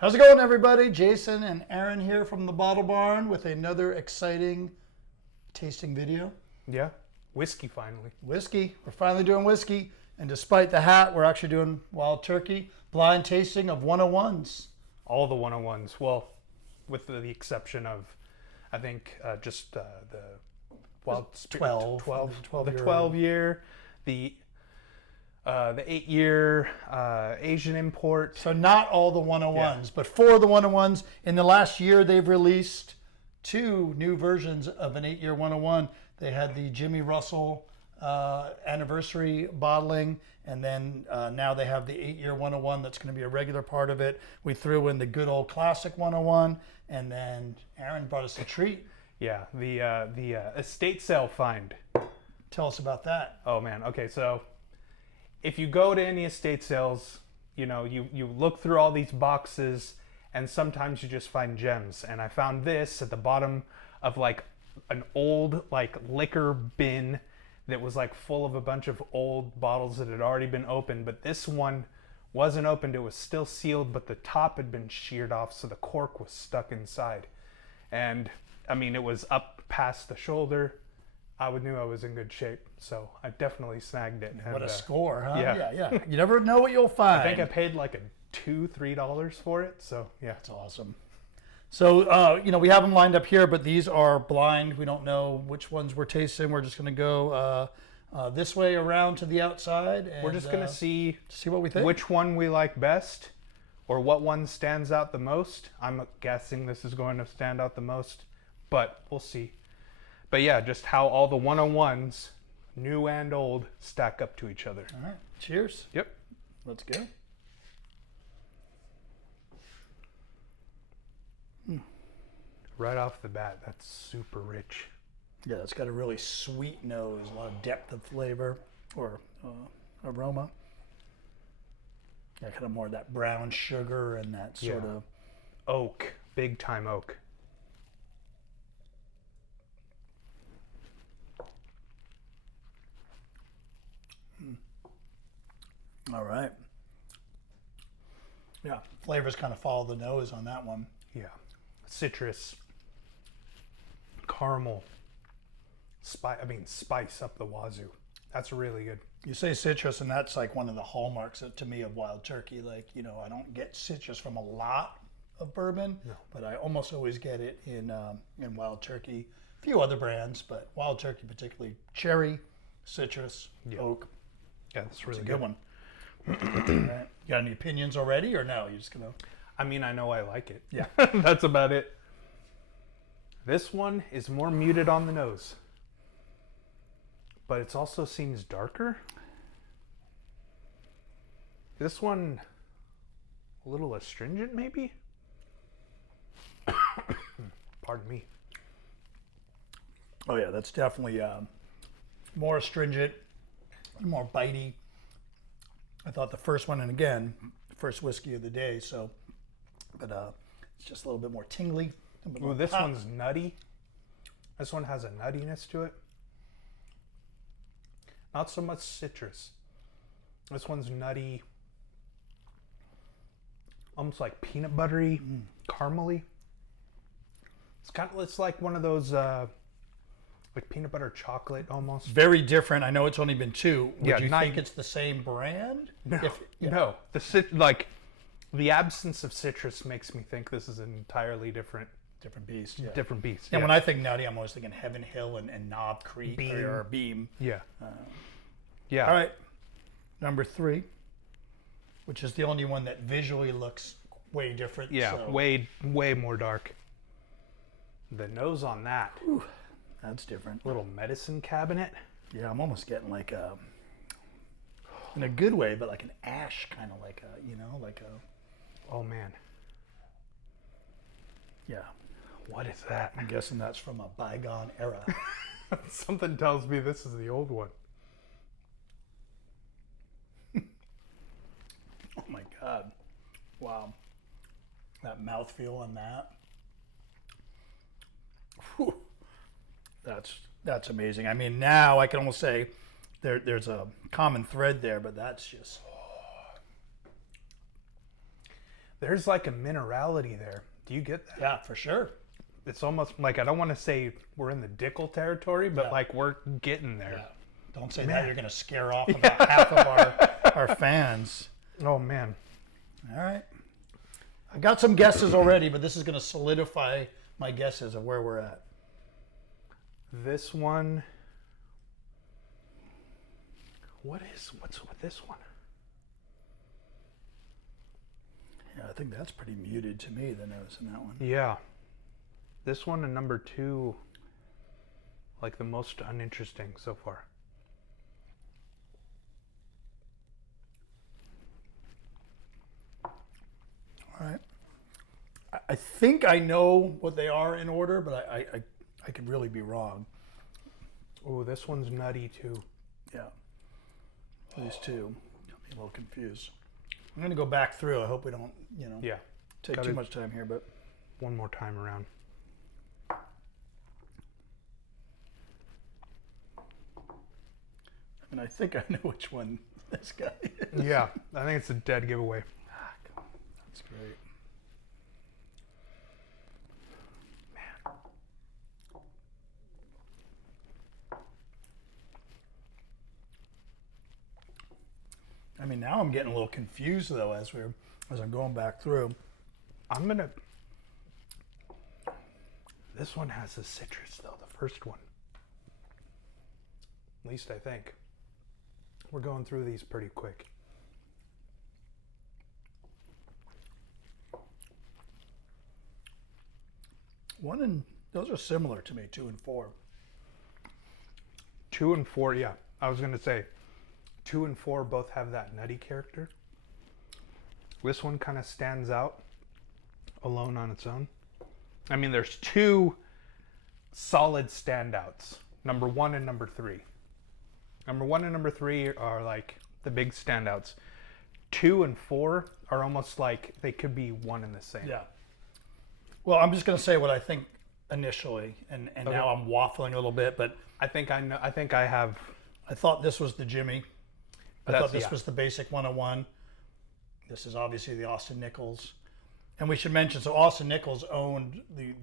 How's it going, everybody? Jason and Aaron here from the Bottle Barn with another exciting tasting video. Yeah, whiskey finally. Whiskey. We're finally doing whiskey. And despite the hat, we're actually doing Wild Turkey blind tasting of 101s. All the 101s. Well, with the exception of, I think, just the Wild Spirit 12 the 12 year, the 8-year Asian import. So not all the 101s, but 4 of the 101s. In the last year, they've released 2 new versions of an 8-year 101. They had the Jimmy Russell anniversary bottling, and then now they have the 8-year 101 that's going to be a regular part of it. We threw in the good old classic 101, and then Aaron brought us a treat. Yeah, the estate sale find. Tell us about that. Oh man, okay, so if you go to any estate sales, you know, you look through all these boxes and sometimes you just find gems. And I found this at the bottom of like an old like liquor bin that was like full of a bunch of old bottles that had already been opened, but this one wasn't opened. It was still sealed, but the top had been sheared off, so the cork was stuck inside. And I mean, it was up past the shoulder. I knew I was in good shape, so I definitely snagged it. What a score, huh? Yeah. You never know what you'll find. I think I paid like $2-3 for it, so yeah. That's awesome. So, you know, we have them lined up here, but these are blind. We don't know which ones we're tasting. We're just going to go this way around to the outside. And, we're just going to see what we think. Which one we like best, or what one stands out the most. I'm guessing this is going to stand out the most, but we'll see. But yeah, just how all the 101s, new and old, stack up to each other. All right. Cheers. Yep. Let's go. Right off the bat, that's super rich. Yeah, it's got a really sweet nose, a lot of depth of flavor or aroma. Yeah, kind of more of that brown sugar and that sort of oak, big time oak. All right. Yeah, flavors kind of follow the nose on that one. Yeah. Citrus, caramel, spice up the wazoo. That's really good. You say citrus, and that's like one of the hallmarks to me of Wild Turkey. Like, you know, I don't get citrus from a lot of bourbon, but I almost always get it in Wild Turkey. A few other brands, but Wild Turkey particularly. Cherry, citrus, oak. Yeah, that's really good one. All right. You got any opinions already, or no? You're just gonna... I mean, I know I like it. Yeah. That's about it. This one is more muted on the nose, but it also seems darker. This one, a little astringent, maybe? Pardon me. Oh yeah, that's definitely more astringent, more bitey. I thought the first one, and again, first whiskey of the day, so, but it's just a little bit more tingly. Ooh, this one's nutty. This one has a nuttiness to it. Not so much citrus. This one's nutty, almost like peanut buttery, caramely. It's like one of those like peanut butter chocolate almost. Very different. I know it's only been 2. Would you not, think it's the same brand? No, no. The absence of citrus makes me think this is an entirely different beast. Yeah. Different beast. And when I think nutty, I'm always thinking Heaven Hill and Knob Creek or Beam. Yeah. Yeah. All right. Number 3, which is the only one that visually looks way different. Yeah, so. way more dark. The nose on that. Ooh, that's different. Little medicine cabinet. Yeah, I'm almost getting like a, in a good way, but like an ash kind of like a, you know, like a. Oh man. Yeah. What is that? I'm guessing that's from a bygone era. Something tells me this is the old one. Oh my God. Wow. That mouthfeel on that. Whew. That's amazing. I mean, now I can almost say there's a common thread there, but that's just There's like a minerality there. Do you get that? Yeah, for sure. It's almost like, I don't want to say we're in the Dickel territory, but like we're getting there. Yeah. Don't say that. You're going to scare off about half of our fans. Oh, man. All right. I got some guesses already, but this is going to solidify my guesses of where we're at. This one. What's with this one? Yeah, I think that's pretty muted to me, the nose in that one. Yeah. This one and number 2, like the most uninteresting so far. All right. I think I know what they are in order, but I could really be wrong. Oh, this one's nutty too. Yeah. These two. Got me a little confused. I'm going to go back through. I hope we don't, Yeah. take too much time here, but One more time around. I mean, I think I know which one this guy is. Yeah, I think it's a dead giveaway. That's great. Man. I mean, now I'm getting a little confused though as I'm going back through. This one has a citrus though, the first one. At least I think. We're going through these pretty quick. Those are similar to me, 2 and 4. 2 and 4, yeah. I was gonna say 2 and 4 both have that nutty character. This one kind of stands out alone on its own. I mean, there's 2 solid standouts. Number 1 and number 3. Number 1 and number 3 are like the big standouts. 2 and 4 are almost like they could be one and the same. Yeah. Well, I'm just going to say what I think initially, and Okay. now I'm waffling a little bit, but I think I know. I think I have. I thought this was the Jimmy. I That's- thought this yeah. was the basic 101. This is obviously the Austin Nichols. And we should mention, so Austin Nichols owned the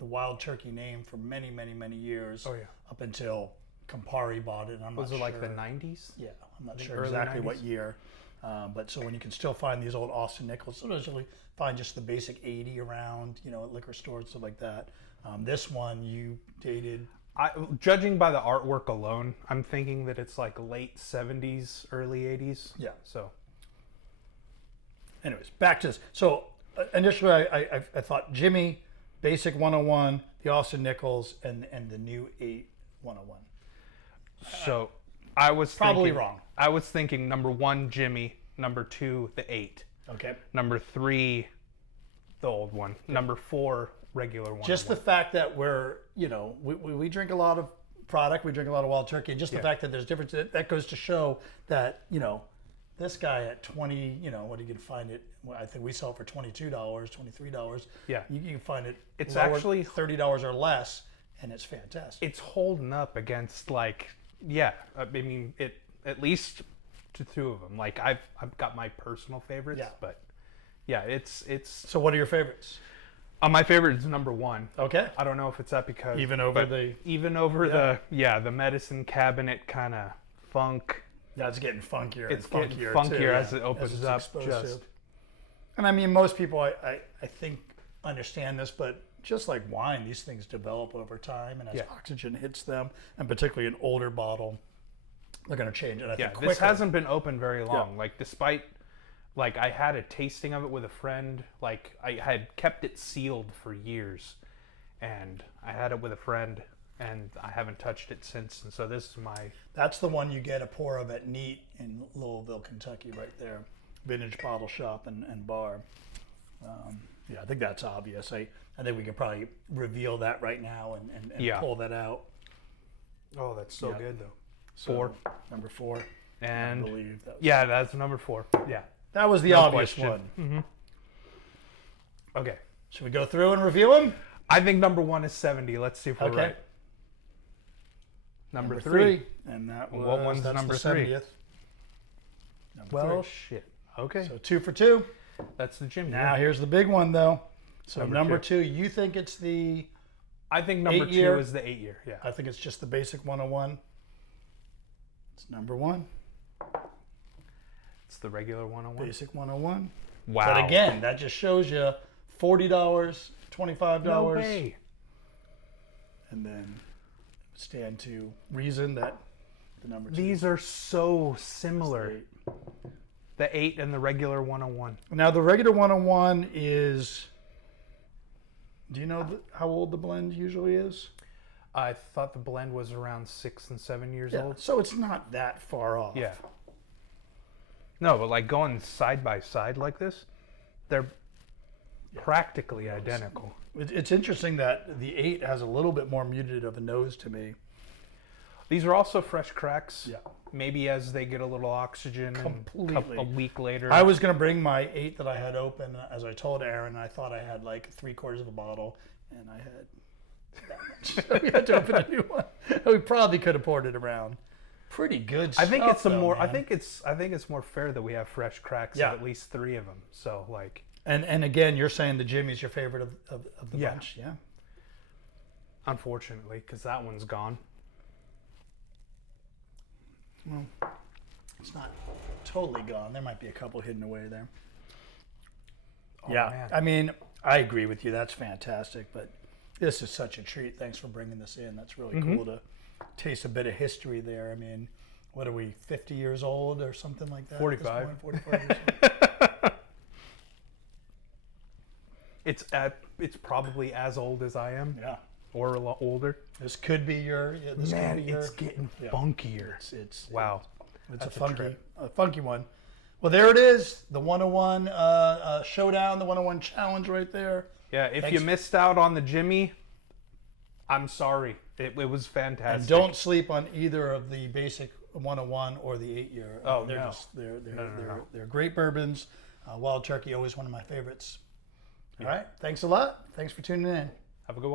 Wild Turkey name for many, many, many years. Oh, yeah. Up until Campari bought it. And I'm Was not it like sure. the 90s? Yeah, I'm not think sure early exactly 90s? what year. But so when you can still find these old Austin Nichols, sometimes you'll find just the basic 80 around, at liquor stores, stuff like that. This one you dated. Judging by the artwork alone, I'm thinking that it's like late 70s, early 80s. Yeah. So, Anyways, back to this. So initially I thought Jimmy, basic 101, the Austin Nichols, and the new 8 101. so I was Probably thinking, wrong. I was thinking number 1, Jimmy. Number 2, the 8. Okay. Number 3, the old one. Number 4, regular one. Just the fact that we're, we drink a lot of product, we drink a lot of Wild Turkey, and just the fact that there's difference, that goes to show that, this guy at 20, what you can find it, well, I think we sell it for $22, $23. Yeah. You can find it, It's lower, actually $30 or less, and it's fantastic. it's holding up against I mean, it at least to 2 of them. Like I've got my personal favorites, Yeah. but yeah, it's So what are your favorites? my favorite is number 1. Okay. I don't know if it's that because Even over the medicine cabinet kind of funk. That's getting funkier. It's and getting funkier, funkier too, as it opens it's up. exposed Just to. And I mean, most people I think understand this, but just like wine, these things develop over time, and as Yeah. oxygen hits them, and particularly an older bottle, they're going to change. And I yeah, think this quicker. hasn't been open very long. Like despite I had a tasting of it with a friend. Like I had kept it sealed for years, and I had it with a friend, and I haven't touched it since. And so this is my That's the one you get a pour of at Neat in Louisville, Kentucky, right there. Vintage bottle shop and bar. Yeah, I think that's obvious. I think we could probably reveal that right now and Yeah. pull that out. oh, that's so Yeah. good though. So, 4 number 4. and I believe that was, yeah, that's number 4. Yeah. that was the No obvious question. one. Okay. Should we go through and reveal them? I think number 1 is 70. Let's see if we're Okay. right. Number 3. And that What was one's that's number the 3? 70th. Number Well, 3. shit. Okay. So 2 for 2. That's the Jimmy. Now here's the big one though. So number two. two, you think it's the? I think number 8-year. two is the 8-year. Yeah. I think it's just the basic 101. It's number one. It's the regular 101. Basic 101. Wow. But again, that just shows you $40, $25. No way. And then stand to reason that the number two. These are so similar. is the 8. The 8 and the regular 101. Now the regular 101 is. Do you know how old the blend usually is? I thought the blend was around 6 and 7 years old. So it's not that far off. Yeah. No, but like going side by side like this, they're practically identical. It's interesting that the 8 has a little bit more muted of a nose to me. These are also fresh cracks. Yeah. Maybe as they get a little oxygen Completely. and a week later. I was going to bring my 8 that I had open, as I told Aaron. I thought I had like 3/4 of a bottle, and I had that much. So we had to open a new one. We probably could have poured it around. Pretty good stuff, I think it's though, I man. think it's more fair that we have fresh cracks Yeah. of at least 3 of them. So like, And again, you're saying the Jimmy's your favorite of the Yeah. bunch, yeah? unfortunately, because that one's gone. Well, it's not totally gone. There might be a couple hidden away there. Oh, Yeah, man. I mean, I agree with you. That's fantastic. But this is such a treat. Thanks for bringing this in. That's really cool to taste a bit of history there. I mean, what are we, 50 years old or something like that? 45. At this point? 45 years old. It's probably as old as I am, Yeah. or a lot older. This could be your. Yeah, this Man, could be your, it's getting yeah. funkier. It's Wow. It's That's a a funky one. Well, there it is. The 101 Showdown, the 101 challenge right there. Yeah, if Thanks. you missed out on the Jimmy, I'm sorry. It was fantastic. And don't sleep on either of the basic 101 or the 8-year. Oh, they're no. just they're no. they're great bourbons. Wild Turkey, always one of my favorites. All right. Thanks a lot. Thanks for tuning in. Have a good one.